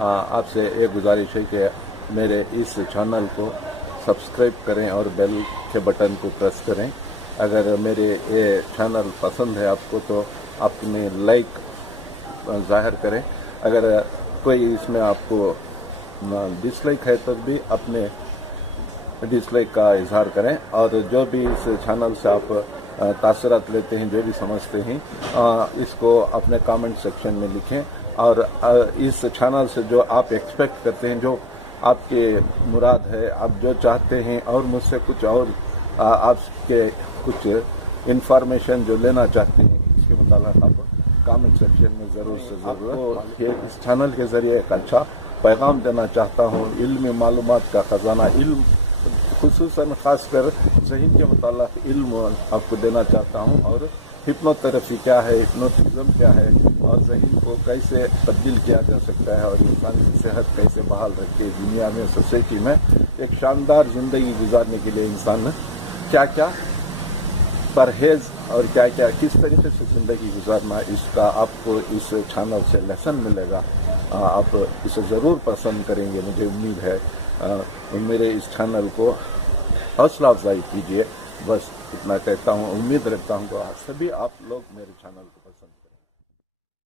आपसे एक गुजारिश है कि मेरे इस चैनल को सब्सक्राइब करें और बेल के बटन को प्रेस करें। अगर मेरे ये चैनल पसंद है आपको तो अपने लाइक ज़ाहिर करें। अगर कोई इसमें आपको डिसलाइक है तो भी अपने डिसलाइक का इजहार करें। और जो भी इस चैनल से आप तासरात लेते हैं, जो भी समझते हैं, इसको अपने कमेंट सेक्शन में लिखें। और इस चैनल से जो आप एक्सपेक्ट करते हैं, जो आपके मुराद है, आप जो चाहते हैं, और मुझसे कुछ और आपके कुछ इंफॉर्मेशन जो लेना चाहते हैं, इसके मुताबिक आप कमेंट सेक्शन में ज़रूर से ज़रूर इस चैनल के ज़रिए एक अच्छा पैगाम देना चाहता हूँ। इल्म मालूमात का ख़जाना, इल्म खुसूसन ख़ासकर ज़हन के मुताल्लिक़ इल्म आपको देना चाहता हूँ। और हिप्नोथेरेपी क्या है, हिप्नोटिज़म क्या है, और ज़हन को कैसे तब्दील किया जा सकता है, और इंसान की सेहत कैसे बहाल रखे दुनिया में, सोसाइटी में एक शानदार ज़िंदगी गुजारने के लिए इंसान क्या क्या परहेज़ और क्या क्या किस तरीके से ज़िंदगी गुजारना, इसका आपको इस चैनल से लेसन मिलेगा। आप इसे ज़रूर पसंद करेंगे, मुझे उम्मीद है। मेरे इस चैनल को हौसला अफजाई कीजिए, बस इतना कहता हूँ। उम्मीद रखता हूँ कि सभी आप लोग मेरे चैनल को